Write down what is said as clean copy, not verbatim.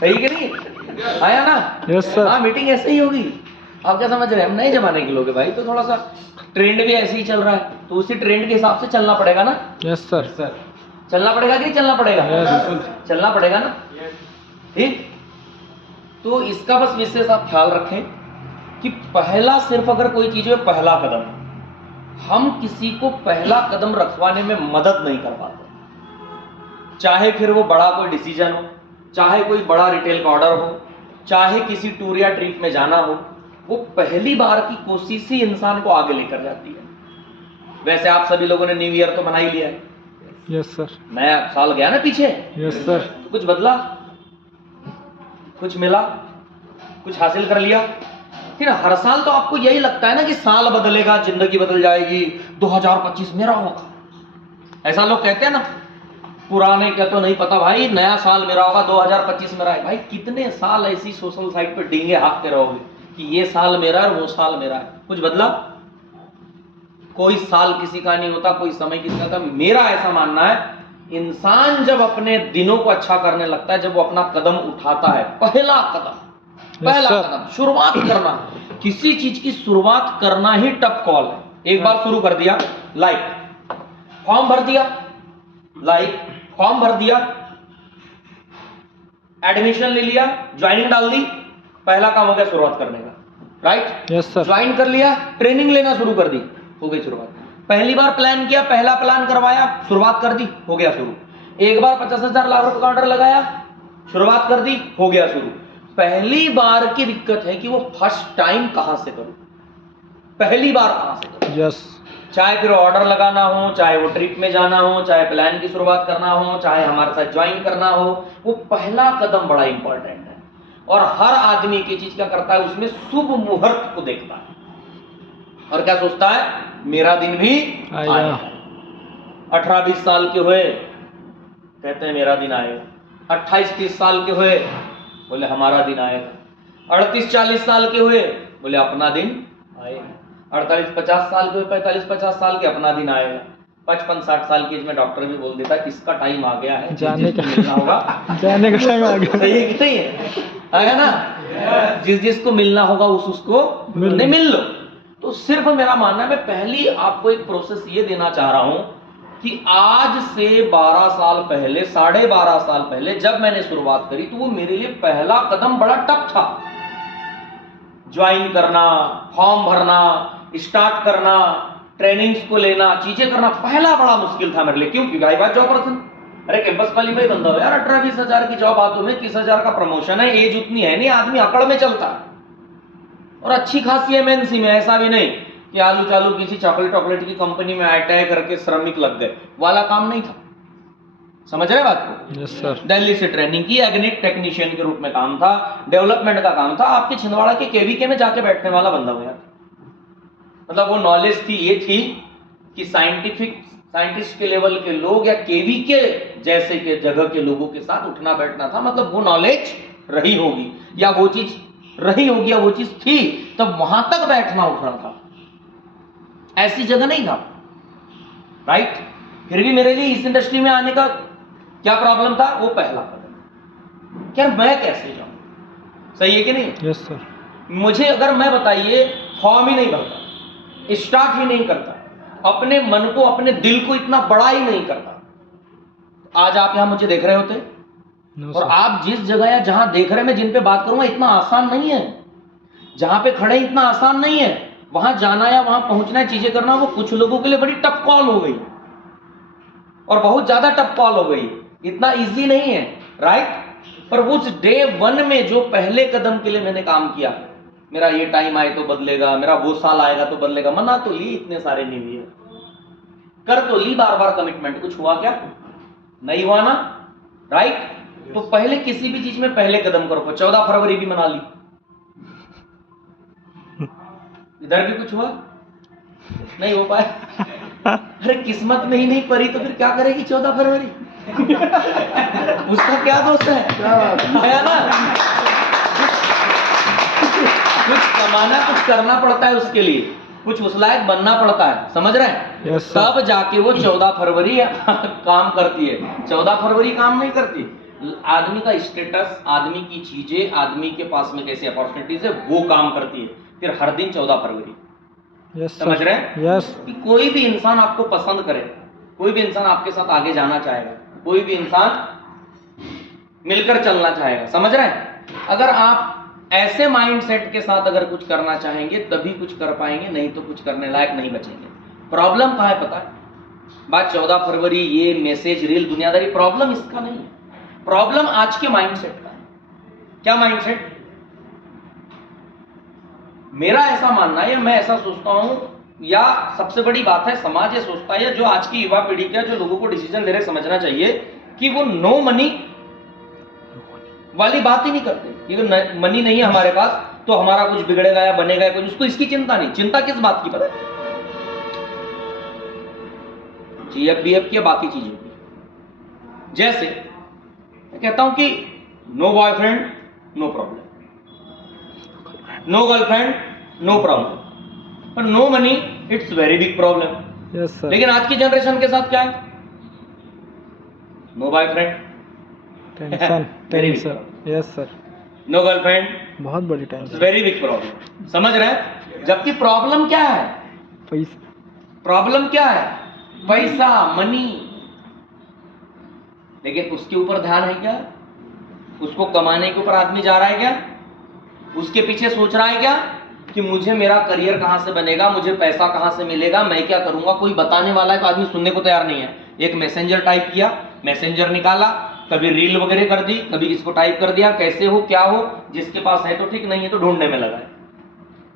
सही कि नहीं? आया ना? Yes sir. हाँ, मीटिंग ऐसे ही होगी। आप क्या समझ रहे हैं? हम नए जमाने के लोग हैं भाई, तो थोड़ा सा ट्रेंड भी ऐसे ही चल रहा है, तो उसी ट्रेंड के हिसाब से चलना पड़ेगा ना। Yes sir. चलना पड़ेगा कि नहीं चलना पड़ेगा? Yes. चलना पड़ेगा ना। ठीक, तो इसका बस विशेष आप ख्याल रखें कि पहला, सिर्फ अगर कोई चीज में पहला कदम, हम किसी को पहला कदम रखवाने में मदद नहीं कर पाते, चाहे फिर वो बड़ा कोई डिसीजन हो, चाहे कोई बड़ा रिटेल का ऑर्डर हो, चाहे किसी टूर या ट्रिप में जाना हो, वो पहली बार की कोशिश ही इंसान को आगे लेकर जाती है। वैसे आप सभी लोगों ने न्यू ईयर तो मना ही लिया है। Yes sir. नया साल गया ना पीछे। Yes sir. तो कुछ बदला, कुछ मिला, कुछ हासिल कर लिया। फिर हर साल तो आपको यही लगता है ना कि साल बदलेगा, जिंदगी बदल जाएगी, 2025 मेरा होगा, ऐसा लोग कहते हैं ना। पुराने क्या तो नहीं पता भाई, नया साल मेरा होगा, 2025 मेरा है। भाई कितने साल ऐसी सोशल साइट पे डींगे हाँकते रहोगे कि ये साल मेरा है और वो साल मेरा है? कुछ बदला? कोई साल किसी का नहीं होता, कोई समय किसी का होता। मेरा ऐसा मानना है, इंसान जब अपने दिनों को अच्छा करने लगता है, जब वो अपना कदम उठाता है, पहला कदम, पहला कदम शुरुआत करना, किसी चीज की शुरुआत करना ही टफ कॉल है। एक बार शुरू कर दिया, लाइक फॉर्म भर दिया, लाइक फॉर्म भर दिया, एडमिशन ले लिया, ज्वाइनिंग डाल दी, पहला काम हो गया शुरुआत करने का, राइट? Yes sir. ज्वाइन कर लिया, ट्रेनिंग लेना शुरू कर दी, हो गई शुरुआत। पहली बार प्लान किया, पहला प्लान करवाया, शुरुआत कर दी, हो गया शुरू। एक बार 50,000 लाख रुपए का ऑर्डर लगाया, शुरुआत कर दी, हो गया शुरू। पहली बार की दिक्कत है कि वो फर्स्ट टाइम कहां से करूं, पहली बार कहां से करूं। यस। चाहे फिर ऑर्डर लगाना हो, चाहे वो ट्रिप में जाना हो, चाहे प्लान की शुरुआत करना हो, चाहे हमारे साथ ज्वाइन करना हो, वो पहला कदम बड़ा इंपॉर्टेंट है। और हर आदमी की चीज क्या करता है, उसमें शुभ मुहूर्त को देखता है और क्या सोचता है, मेरा दिन भी आएगा। 18-20 साल के हुए, कहते हैं मेरा दिन आएगा। 28-30 साल के हुए, बोले हमारा दिन आएगा। 38-40 साल के हुए, बोले अपना दिन आएगा। 48-50 साल के हुए, 45-50 साल के, अपना दिन आएगा। 55-60 साल की एज में डॉक्टर भी बोल देता है किसका टाइम आ गया है, जाने का मिलना होगा, जाने का टाइम आ गया। सही है कि नहीं है? आया ना? जिस जिसको मिलना होगा उसको नहीं मिल लो। तो सिर्फ मेरा मानना है, मैं पहली आपको एक प्रोसेस ये देना चाह रहा हूं कि आज से 12 साल पहले, 12.5 साल पहले जब मैंने शुरुआत करी, तो वो मेरे लिए पहला कदम बड़ा टफ था। ज्वाइन करना, फॉर्म भरना, स्टार्ट करना, ट्रेनिंग्स को लेना, चीजें करना, पहला बड़ा मुश्किल था मेरे लिए। क्यों? क्योंकि आई बात जॉब पर्सन, अरे कैंपस क्वालीफाई बंदा हो यार, 18-20 हजार की जॉब हाथों में, 30,000 का प्रमोशन है, एज उतनी है नहीं, आदमी अकड़ में चलता है। और अच्छी खासी एमएनसी में, ऐसा भी नहीं कि आलू चालू किसी चॉकलेट की कंपनी में आईटीआई करके श्रमिक लग गए, वाला काम नहीं था। समझ रहे बात को? Yes sir. दिल्ली से ट्रेनिंग की, एग्निक टेक्नीशियन के रूप में काम था, डेवलपमेंट का काम था, आपके छिंदवाड़ा के केवीके में जाके बैठने वाला बंदा हो यार। मतलब वो नॉलेज थी, ये थी कि साइंटिस्ट के लेवल के लोग या केवीके जैसे के जगह के लोगों के साथ उठना बैठना था। मतलब वो नॉलेज रही होगी या वो चीज रही होगी या वो चीज थी, तब वहां तक बैठना उठना था, ऐसी जगह नहीं था, राइट? फिर भी मेरे लिए इस इंडस्ट्री में आने का क्या प्रॉब्लम था, वो पहला कदम, क्या मैं कैसे जाऊं? सही है कि नहीं? Yes sir. मुझे अगर मैं बताइए, फॉर्म ही नहीं भरता, स्टार्ट ही नहीं करता, अपने मन को, अपने दिल को इतना बड़ा ही नहीं करता, आज आप यहां मुझे देख रहे होते। और आप जिस जगह या जहां देख रहे, मैं जिन पे बात करूंगा, इतना आसान नहीं है। जहां पे खड़े इतना आसान नहीं है, वहां जाना या वहां पहुंचना, चीजें करना, वो कुछ लोगों के लिए बड़ी टफ कॉल हो गई, और बहुत ज्यादा टफ कॉल हो गई, इतना इजी नहीं है, राइट? पर उस डे 1 में जो पहले कदम के लिए मैंने काम किया, मेरा ये टाइम आए तो बदलेगा, मेरा वो साल आएगा तो बदलेगा, मना तो ली इतने सारे न्यू ईयर, कर तो ली बार बार कमिटमेंट, कुछ हुआ क्या? नहीं हुआ ना, राइट? तो पहले किसी भी चीज में पहले कदम करो। 14 फरवरी भी मना ली, इधर भी कुछ हुआ नहीं हो पाए। अरे किस्मत में ही नहीं पड़ी तो फिर क्या करेगी 14 फरवरी? उसका क्या दोस्त है? आया ना? कुछ कमाना, कुछ करना पड़ता है उसके लिए, कुछ उस लायक बनना पड़ता है, समझ रहे हैं? yes, तब जाके वो 14 फरवरी काम करती है। 14 फरवरी काम नहीं करती, आदमी का स्टेटस, आदमी की चीजें, आदमी के पास में कैसी अपॉर्चुनिटीज है वो काम करती है। फिर हर दिन 14 फरवरी, यस समझ सर, रहे हैं? यस कि कोई भी इंसान आपको पसंद करे, कोई भी इंसान आपके साथ आगे जाना चाहेगा, कोई भी इंसान मिलकर चलना चाहेगा, समझ रहे हैं? अगर आप ऐसे माइंडसेट के साथ अगर कुछ करना चाहेंगे तभी कुछ कर पाएंगे, नहीं तो कुछ करने लायक नहीं बचेंगे। प्रॉब्लम कहाँ है पता है? बात 14 फरवरी, ये मैसेज, रील, दुनियादारी, प्रॉब्लम इसका नहीं है। प्रॉब्लम आज के माइंडसेट का है। क्या माइंडसेट? मेरा ऐसा मानना है, मैं ऐसा सोचता हूं, या सबसे बड़ी बात है समाज ये सोचता है, जो आज की युवा पीढ़ी का, जो लोगों को डिसीजन ले रहे, समझना चाहिए कि वो नो मनी वाली बात ही नहीं करते। कि मनी नहीं है हमारे पास तो हमारा कुछ बिगड़ेगा या बनेगा या कुछ, उसको इसकी चिंता नहीं। चिंता किस बात की पता है? GFBF की, बाकी चीजों की। जैसे मैं कहता हूं कि no boyfriend no problem, no girlfriend no problem, पर no money it's very big problem. Yes sir, लेकिन आज की जनरेशन के साथ क्या है? No boyfriend, tension, Very big tension, yes sir, no girlfriend, बहुत बड़ी टेंशन, वेरी बिग प्रॉब्लम। समझ रहे हैं? जबकि प्रॉब्लम क्या है? पैसा, प्रॉब्लम क्या है? पैसा, मनी। लेकिन उसके ऊपर ध्यान है क्या? उसको कमाने के ऊपर आदमी जा रहा है क्या? उसके पीछे सोच रहा है क्या कि मुझे मेरा करियर कहां से बनेगा, मुझे पैसा कहां से मिलेगा, मैं क्या करूंगा? कोई बताने वाला है तो आदमी सुनने को तैयार नहीं है। एक मैसेंजर टाइप किया, मैसेंजर निकाला, कभी रील वगैरह कर दी, कभी इसको टाइप कर दिया, कैसे हो क्या हो, जिसके पास है तो ठीक, नहीं है तो ढूंढने में लगा है।